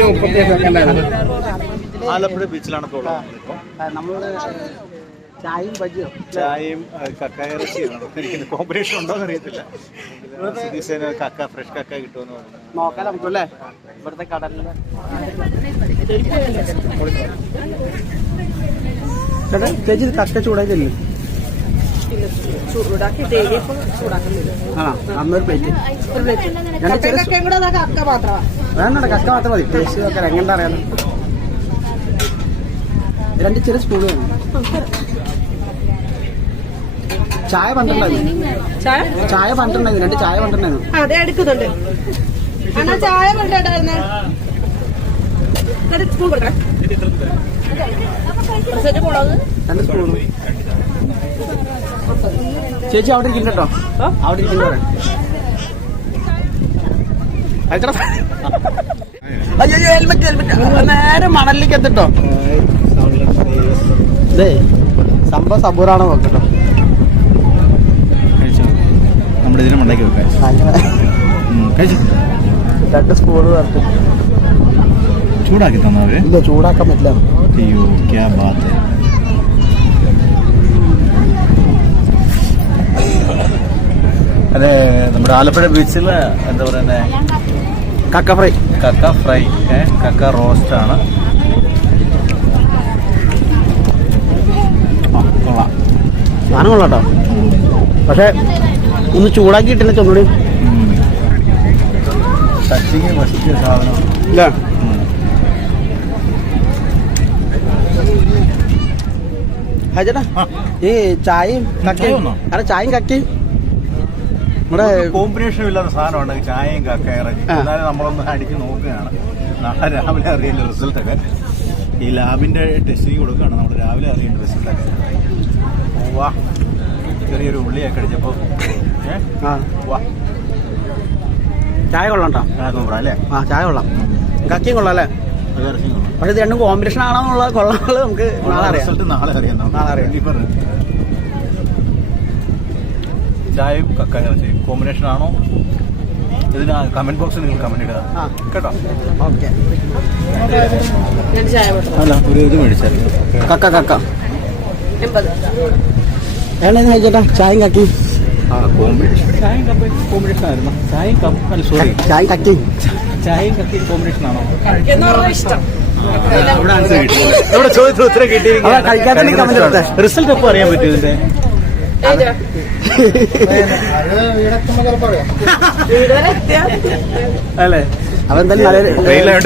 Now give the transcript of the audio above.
മുപ്പത്തി ആലപ്പുഴ ബീച്ചിലാണ് ഇപ്പോൾ നമ്മൾ ചായയും ബജിയോ ചായയും ആ, കക്ക കോമ്പിനേഷൻ ഉണ്ടോ അറിയത്തില്ല. സുധീസേന കക്ക ഫ്രഷ് കക്ക കിട്ടുമെന്ന് പറഞ്ഞു. നോക്കാം നമുക്കല്ലേ ഇവിടുത്തെ ചേട്ടാ ചേച്ചി കക്ക ചൂടാക്കില്ലേ ചൂടാക്കി തേയിലപ്പം ചൂടാക്കുന്നില്ല ആണോ അന്നൊരു പ്ലേറ്റ് രണ്ട് അക്ക വേണ്ട കക്ക മാത്രം മതി. ടേസ്റ്റ് ഒക്കെ എങ്ങനെ അറിയാലോ. രണ്ട് ചെറിയ സ്പൂൺ വേണം. ചായ പന്ത്രണ്ടായിരുന്നു ചായ? ചായ പന്ത്രണ്ടായിരുന്നു രണ്ട് ചായ പന്ത്രണ്ടായിരുന്നു അതെ എടുക്കുന്നുണ്ട്. അണ്ണാ ചായ കൊണ്ടുണ്ടായിരുന്നേ ഒരു സ്പൂൺ രണ്ട് സ്പൂൺ ചേച്ചി അവിടെ ഇരിക്കുന്നുണ്ടോ കേട്ടോ. അവിടെ ഇരിക്കണ്ട അയ്യോ ഹെൽമെറ്റ് ഹെൽമെറ്റ് നേരെ മണലിലേക്ക് എത്തിട്ടോ. ഇതേ സംഭവം സബൂറാണോ നോക്കട്ടോ. നമ്മുടെ ഇതിനെ മണ്ടാക്കി വെക്കാം. രണ്ട് ചേർത്ത് ചൂടാക്കി തന്നെ ഇല്ല ചൂടാക്കാൻ പറ്റില്ല. അയ്യോ ക്യാ ബാത്ത്. അതെ നമ്മുടെ ആലപ്പുഴ ബീച്ചിൽ എന്താ പറയുന്നത് കക്ക ഫ്രൈ. കക്ക ഫ്രൈ കക്ക റോസ്റ്റ് ആണ്. സാധനം കൊള്ളാം. കേട്ടോ പക്ഷെ ഒന്ന് ചൂടാക്കിയിട്ടില്ല ചൊന്നുകൂടി ഇല്ല. ചേട്ടാ. ഈ ചായയും ചായ കക്കയും? അല്ല ചായയും കക്കയും നമ്മുടെ കോമ്പിനേഷൻ ഇല്ലാത്ത സാധനമാണ് ചായയും കക്ക ഇറച്ചി ആ. എന്നാലും നമ്മളൊന്ന് അടിച്ച് നോക്കുകയാണ്. നാളെ രാവിലെ അറിയേണ്ട റിസൾട്ടൊക്കെ ഈ ലാബിന്റെ ടെസ്റ്റിംഗ് കൊടുക്കുകയാണ്. നമ്മൾ രാവിലെ അറിയേണ്ട റിസൾട്ടൊക്കെ വാ ചെറിയൊരു ഉള്ളിയൊക്കെ അടിച്ചപ്പോൾ വാ ചായ കൊള്ളാം കേട്ടോ രാഘവ അല്ലേ? ആ ചായ കൊള്ളാം. കക്കിയും കൊള്ളാം അല്ലേ? കൊള്ളാം. പക്ഷെ ഇത് രണ്ടും കോമ്പിനേഷൻ ആണോ എന്നുള്ള കൊള്ളാന്നുള്ളത് നമുക്ക് നാളെ അറിയാം. നാളെ അറിയാം. നാളെ അറിയാം. ചായയും കക്ക ചെയ്യും. കോമ്പിനേഷൻ ആണോ? ഇതിന് കമന്റ് ബോക്സിൽ നിങ്ങൾ കമന്റ് ഇടുക. കേട്ടോ? അല്ല ഒരു ഇത് മേടിച്ചാൽ കക്ക കക്ക. എൺപത്. ഏണേ ചേട്ടാ ചായയും കക്കി ആ കോമ്പിനേഷൻ ചായയും കപ്പ കോമ്പിനേഷൻ ആയിരുന്നു. ചായയും കപ്പ് അല്ല സോറി ചായ കക്കി ചായയും കക്കിയും കോമ്പിനേഷൻ ആണോ? എന്ന് പറഞ്ഞാൽ ഇഷ്ടം. ഇവിടെ ആൻസർ കിട്ടി ഇവിടെ ചോദ്യത്തിന് ഉത്തരം കിട്ടി. റിസൾട്ട് എപ്പോ അറിയാൻ പറ്റും ഇതിന്റെ? അല്ലേ? അവൻ തന്നെ